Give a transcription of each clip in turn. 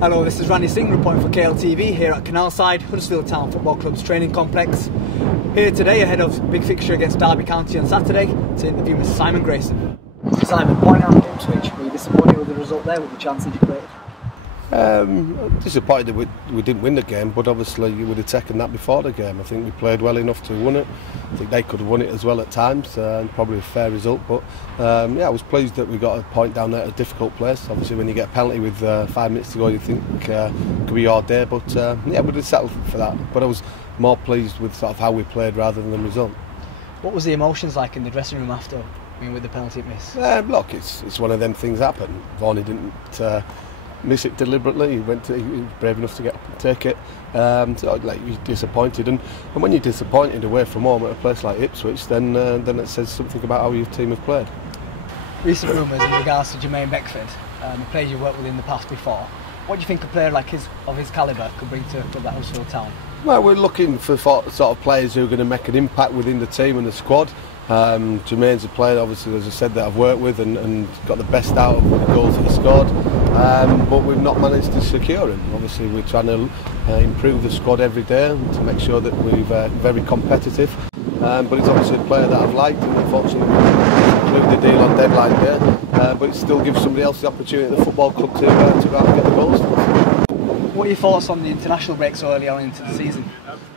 Hello, this is Randy Singh reporting for KLTV here at Canalside, Huddersfield Town Football Club's training complex. Here today ahead of big fixture against Derby County on Saturday to interview Mr Simon Grayson. Mr Simon, point out Ipswich, were you disappointed with the result there with the chances you created? Disappointed that we didn't win the game, but obviously you would have taken that before the game. I think we played well enough to win it. I think they could have won it as well at times, and probably a fair result. But yeah, I was pleased that we got a point down there at a difficult place. Obviously, when you get a penalty with 5 minutes to go, you think it could be your day. But yeah, we did settle for that. But I was more pleased with sort of how we played rather than the result. What was the emotions like in the dressing room after, with the penalty miss? Look, it's one of them things happen. Varney didn't miss it deliberately. He was brave enough to take it. So like, he was disappointed, and when you're disappointed away from home at a place like Ipswich, then it says something about how your team have played. Recent rumours in regards to Jermain Beckford, a player you worked with in the past before. What do you think a player like his calibre could bring to a club like Huddersfield Town? Well, we're looking for sort of players who are going to make an impact within the team and the squad. Jermain's a player, obviously, as I said, that I've worked with and got the best out of the goals that he scored. But we've not managed to secure him. Obviously, we're trying to improve the squad every day to make sure that we're very competitive. But he's obviously a player that I've liked, and unfortunately we didn't conclude the deal on deadline day. But it still gives somebody else the opportunity at the football club to go out and get the goals. What are your thoughts on the international break so early on into the season?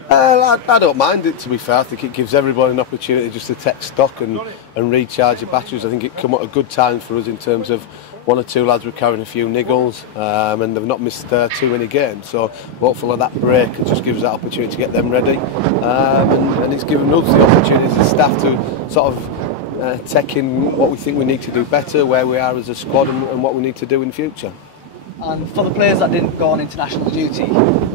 I don't mind it, to be fair. I think it gives everybody an opportunity just to take stock and recharge the batteries. I think it come at a good time for us in terms of one or two lads were carrying a few niggles, and they've not missed too many games. So hopefully that break just gives that opportunity to get them ready. And it's given us the opportunity as a staff to sort of take in what we think we need to do better, where we are as a squad, and what we need to do in future. And for the players that didn't go on international duty,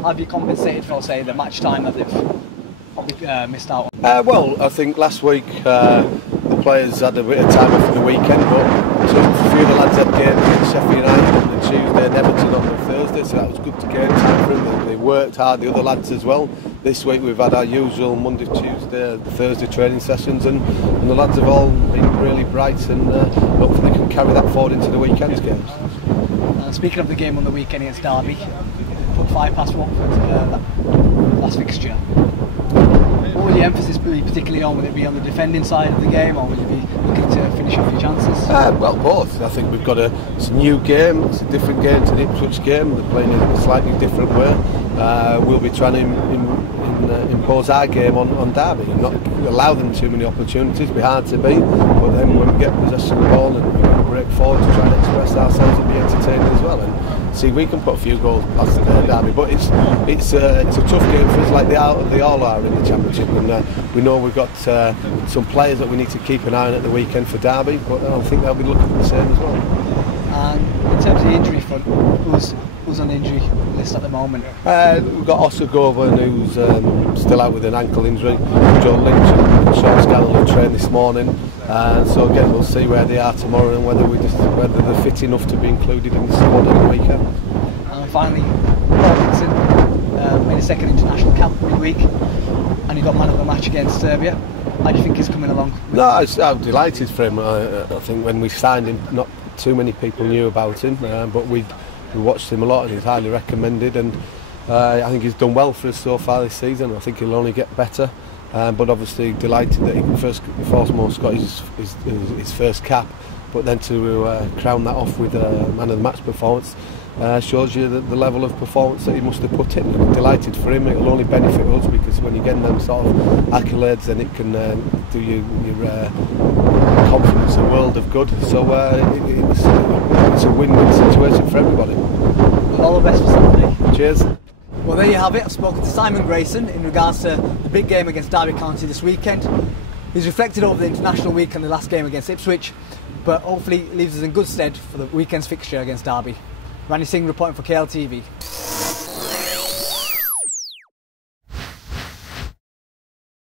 have you compensated for, say, the match time that they've missed out on? Well, I think last week the players had a bit of time off for the weekend, but a few of the lads had games against Sheffield United on the Tuesday and Everton on the Thursday, so that was good to gain time for them. They worked hard, the other lads as well. This week we've had our usual Monday, Tuesday, Thursday training sessions, and the lads have all been really bright, and hopefully they can carry that forward into the weekend's games. Speaking of the game on the weekend against Derby, put 5 past Watford, last fixture. What would the emphasis be particularly on? Would it be on the defending side of the game, or would you be looking to finish off your chances? Well, both. I think we've got it's a new game, it's a different game to the Ipswich game. They're playing in a slightly different way. We'll be trying to impose our game on Derby and not allow them too many opportunities. It'll be hard to beat, but then when we get possession of the ball and we break forward to try and express ourselves and be entertaining as well. And see, we can put a few goals past the Derby, but it's a tough game for us, like they all are in the Championship. And we know we've got some players that we need to keep an eye on at the weekend for Derby, but I think they'll be looking for the same as well. And in terms of the injury front, who's on the injury list at the moment? We've got Oscar Govan, who's still out with an ankle injury. Joe Lynch and Sean Scannell have trained this morning. So again, we'll see where they are tomorrow and whether they're fit enough to be included in the squad on the weekend. And finally, Robinson made a second international camp midweek, and he got man of the match against Serbia. How do you think he's coming along? No, I'm delighted for him. I think when we signed him, not too many people knew about him, but we watched him a lot, and he's highly recommended. And I think he's done well for us so far this season. I think he'll only get better. But obviously delighted that he first foremost got his first cap, but then to crown that off with a man of the match performance shows you the level of performance that he must have put in. I'm delighted for him. It'll only benefit us, because when you get them sort of accolades, then it can do your confidence a world of good. So it's a win-win situation for everybody. Well, all the best for Saturday. Cheers. Well, there you have it. I've spoken to Simon Grayson in regards to the big game against Derby County this weekend. He's reflected over the international week and the last game against Ipswich, but hopefully leaves us in good stead for the weekend's fixture against Derby. Randy Singh reporting for KLTV.